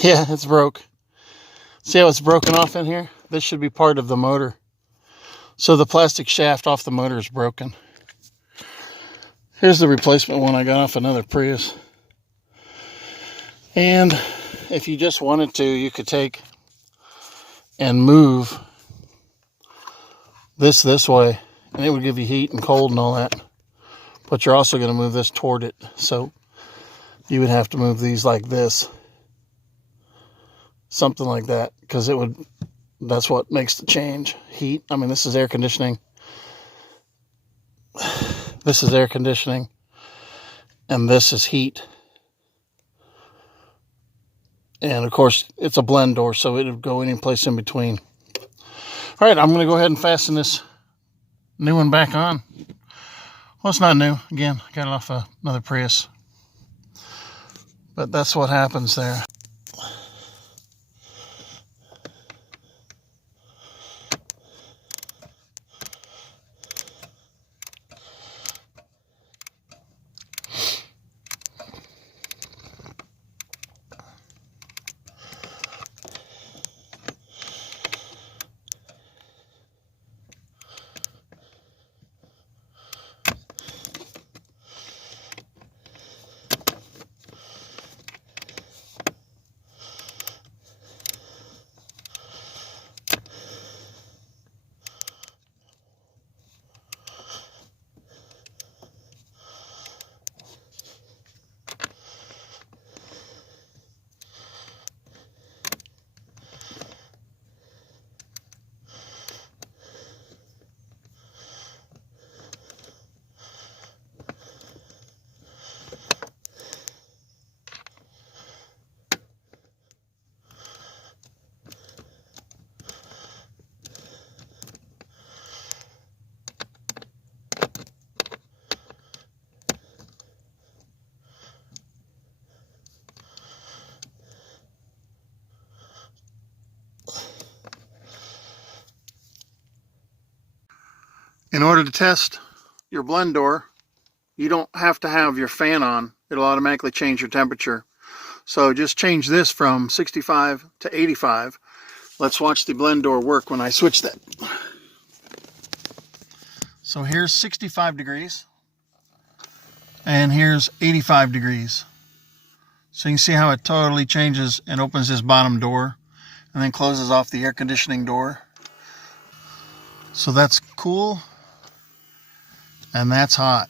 Yeah, it's broke. See how it's broken off in here? This should be part of the motor. So the plastic shaft off the motor is broken. Here's the replacement one I got off another Prius. And if you just wanted to, you could take and move this way, and it would give you heat and cold and all that. But you're also going to move this toward it. So you would have to move these like this. Something like that, because that's what makes the change. Heat. I mean, this is air conditioning. This is air conditioning. And this is heat. And of course, it's a blend door, so it would go any place in between. All right, I'm going to go ahead and fasten this new one back on. Well, it's not new. Again, I got it off another Prius. But that's what happens there. In order to test your blend door, you don't have to have your fan on. It'll automatically change your temperature. So just change this from 65 to 85. Let's watch the blend door work when I switch that. So here's 65 degrees. And here's 85 degrees. So you can see how it totally changes and opens this bottom door and then closes off the air conditioning door. So that's cool. And that's hot.